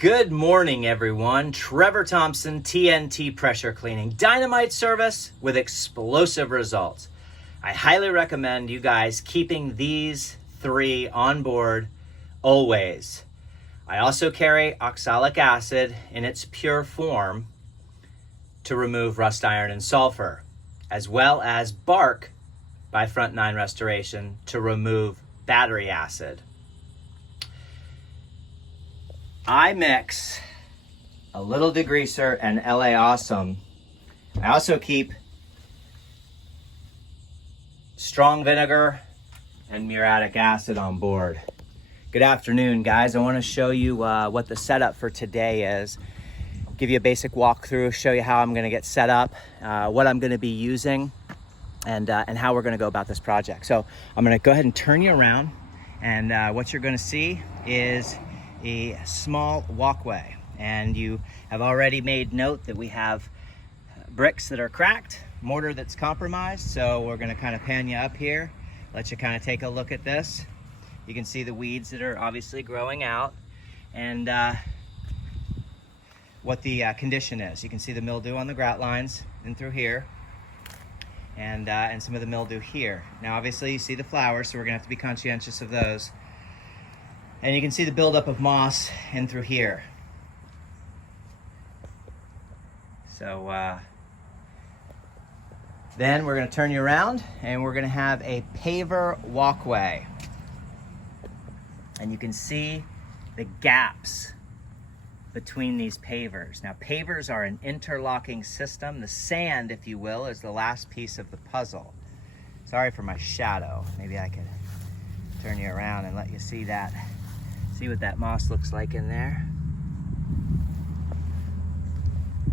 Good morning, everyone. Trevor Thompson, TNT Pressure Cleaning. Dynamite service with explosive results. I highly recommend you guys keeping these three on board always. I also carry oxalic acid in its pure form to remove rust iron and sulfur, as well as bark by Front 9 Restoration to remove battery acid. I mix a little degreaser and LA Awesome. I also keep strong vinegar and muriatic acid on board. Good afternoon, guys. I want to show you what the setup for today is. Give you a basic walkthrough, show you how I'm going to get set up, what I'm going to be using, and how we're going to go about this project. So I'm going to go ahead and turn you around, and what you're going to see is a small walkway, and you have already made note that we have bricks that are cracked, mortar that's compromised. So we're going to kind of pan you up here, let you kind of take a look at this. You can see the weeds that are obviously growing out, and what the condition is. You can see the mildew on the grout lines and through here, and some of the mildew here. Now obviously you see the flowers, so we're gonna have to be conscientious of those. And you can see the buildup of moss in through here. So then we're gonna turn you around, and we're gonna have a paver walkway. And you can see the gaps between these pavers. Now, pavers are an interlocking system. The sand, if you will, is the last piece of the puzzle. Sorry for my shadow. Maybe I could turn you around and let you see that. See what that moss looks like in there.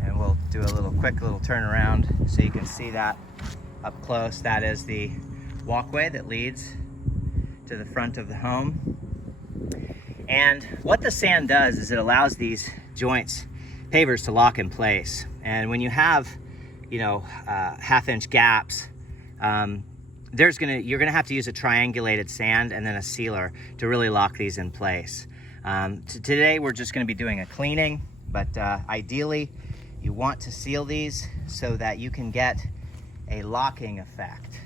And we'll do a quick little turn around so you can see that up close. That is the walkway that leads to the front of the home. And what the sand does is it allows these joints, pavers, to lock in place. And when you have, half-inch gaps, you're gonna have to use a triangulated sand and then a sealer to really lock these in place. Today we're just gonna be doing a cleaning, but ideally you want to seal these so that you can get a locking effect.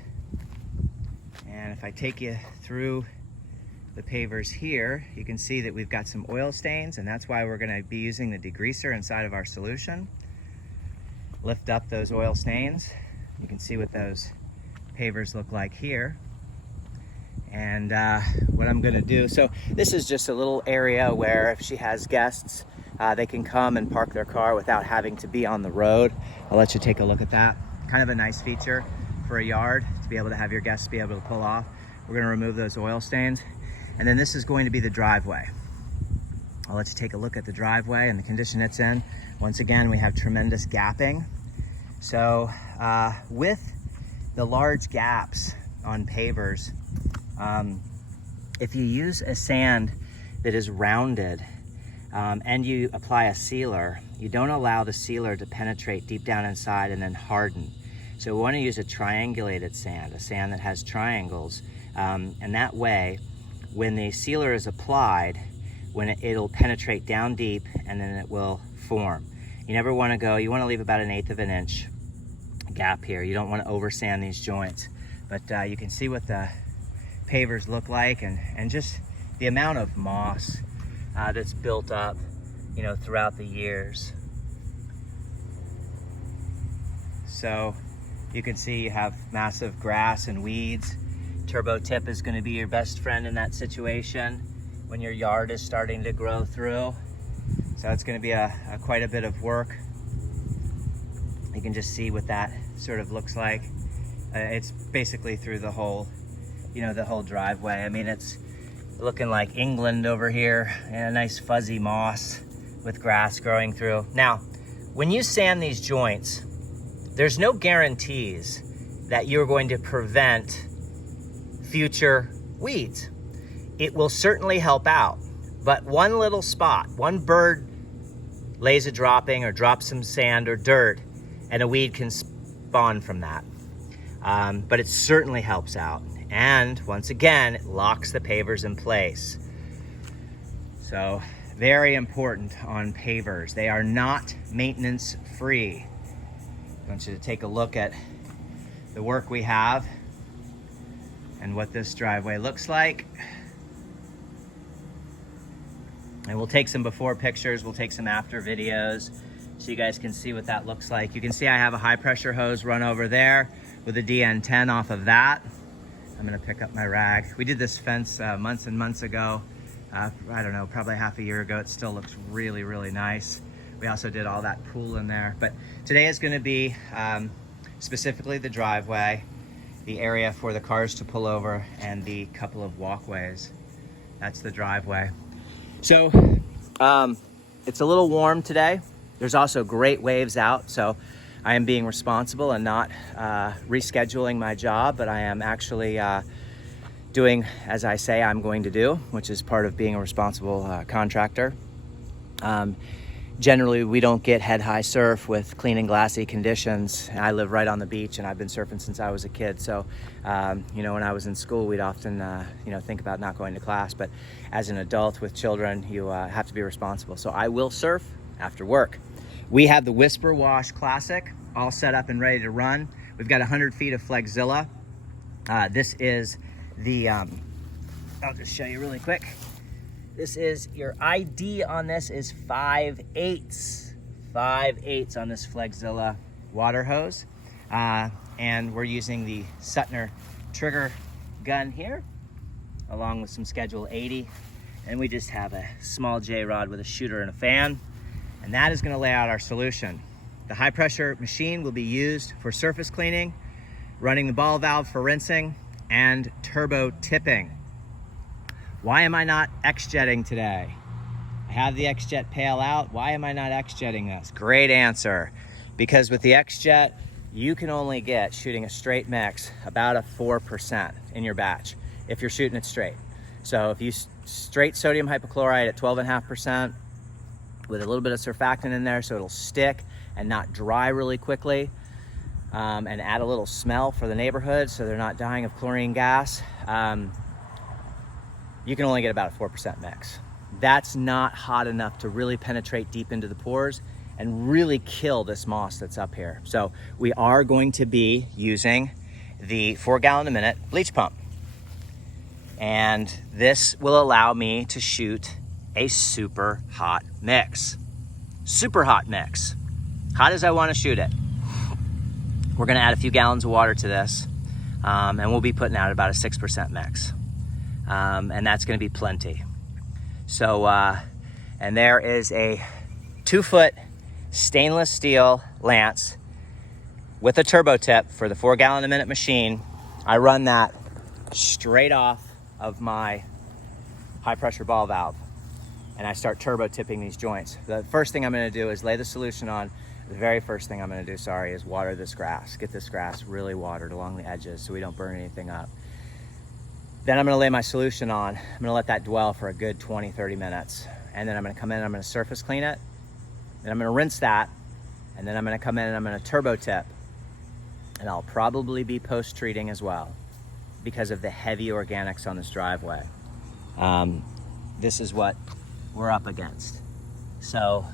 And if I take you through the pavers here, you can see that we've got some oil stains, and that's why we're going to be using the degreaser inside of our solution. Lift up those oil stains. You can see what those pavers look like here. And what I'm going to do, so this is just a little area where if she has guests, they can come and park their car without having to be on the road. I'll let you take a look at that. Kind of a nice feature for a yard to be able to have your guests be able to pull off. We're going to remove those oil stains. And then this is going to be the driveway. I'll let you take a look at the driveway and the condition it's in. Once again, we have tremendous gapping. So with the large gaps on pavers, if you use a sand that is rounded and you apply a sealer, you don't allow the sealer to penetrate deep down inside and then harden. So we want to use a triangulated sand, a sand that has triangles, and that way, when the sealer is applied, it'll penetrate down deep, and then it will form. You never want to go, you want to leave about 1/8 of an inch gap here. You don't want to over sand these joints. But you can see what the pavers look like, and just the amount of moss that's built up, throughout the years. So you can see you have massive grass and weeds. Turbo tip is going to be your best friend in that situation when your yard is starting to grow through. So it's going to be quite a bit of work. You can just see what that sort of looks like. It's basically through the whole, the whole driveway. I mean, it's looking like England over here, and a nice fuzzy moss with grass growing through. Now, when you sand these joints, there's no guarantees that you're going to prevent future weeds. It will certainly help out, but one little spot, one bird lays a dropping or drops some sand or dirt, and a weed can spawn from that. But it certainly helps out. And once again, it locks the pavers in place. So Very important on pavers. They are not maintenance free. I want you to take a look at the work we have and what this driveway looks like. And we'll take some before pictures, we'll take some after videos so you guys can see what that looks like. You can see I have a high pressure hose run over there with a DN10 off of that. I'm gonna pick up my rag. We did this fence months and months ago. I don't know, probably half a year ago. It still looks really, really nice. We also did all that pool in there. But today is gonna be specifically the driveway, the area for the cars to pull over, and the couple of walkways. That's the driveway. So it's a little warm today. There's also great waves out, so I am being responsible and not rescheduling my job, but I am actually doing as I say I'm going to do, which is part of being a responsible contractor. Generally, we don't get head-high surf with clean and glassy conditions. I live right on the beach, and I've been surfing since I was a kid. So, you know, when I was in school, we'd often, you know, think about not going to class. But as an adult with children, you have to be responsible. So I will surf after work. We have the Whisper Wash Classic all set up and ready to run. We've got 100 feet of Flexzilla. This is the, I'll just show you really quick. This is your ID on this is 5/8. 5/8 on this Flexzilla water hose. And we're using the Suttner trigger gun here, along with some Schedule 80. And we just have a small J-rod with a shooter and a fan. And that is gonna lay out our solution. The high pressure machine will be used for surface cleaning, running the ball valve for rinsing, and turbo tipping. Why am I not X-jetting today? I have the X-jet pail out. Why am I not X-jetting this? Great answer. Because with the X-jet, you can only get, shooting a straight mix, about a 4% in your batch if you're shooting it straight. So if you straight sodium hypochlorite at 12.5% with a little bit of surfactant in there so it'll stick and not dry really quickly, and add a little smell for the neighborhood so they're not dying of chlorine gas, you can only get about a 4% mix. That's not hot enough to really penetrate deep into the pores and really kill this moss that's up here. So we are going to be using the 4 gallon a minute bleach pump. And this will allow me to shoot a super hot mix. Super hot mix. Hot as I want to shoot it. We're gonna add a few gallons of water to this, and we'll be putting out about a 6% mix. And that's gonna be plenty. So, and there is a 2-foot stainless steel lance with a turbo tip for the 4 gallon a minute machine. I run that straight off of my high pressure ball valve, and I start turbo tipping these joints. The first thing I'm gonna do is lay the solution on. The very first thing I'm gonna do, is water this grass. Get this grass really watered along the edges so we don't burn anything up. Then I'm gonna lay my solution on. I'm gonna let that dwell for a good 20, 30 minutes. And then I'm gonna come in and I'm gonna surface clean it. Then I'm gonna rinse that. And then I'm gonna come in and I'm gonna turbo tip. And I'll probably be post-treating as well because of the heavy organics on this driveway. This is what we're up against. So,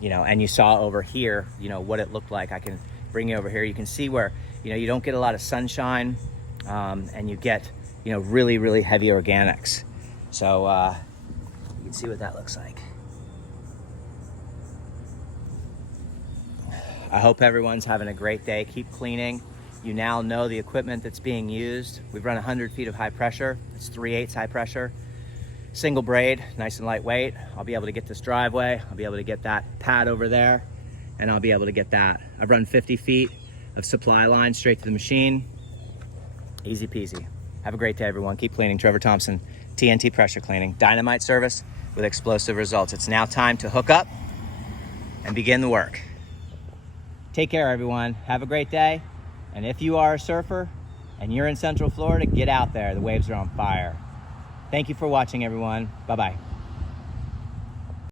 you know, and you saw over here, you know, what it looked like. I can bring you over here. You can see where, you know, you don't get a lot of sunshine, and you get, you know, really, really heavy organics. So you can see what that looks like. I hope everyone's having a great day. Keep cleaning. You now know the equipment that's being used. We've run 100 feet of high pressure. It's 3/8 high pressure. Single braid, nice and lightweight. I'll be able to get this driveway. I'll be able to get that pad over there, and I'll be able to get that. I've run 50 feet of supply line straight to the machine. Easy peasy. Have a great day, everyone. Keep cleaning. Trevor Thompson, TNT Pressure Cleaning. Dynamite service with explosive results. It's now time to hook up and begin the work. Take care, everyone. Have a great day. And if you are a surfer and you're in Central Florida, get out there. The waves are on fire. Thank you for watching, everyone. Bye-bye.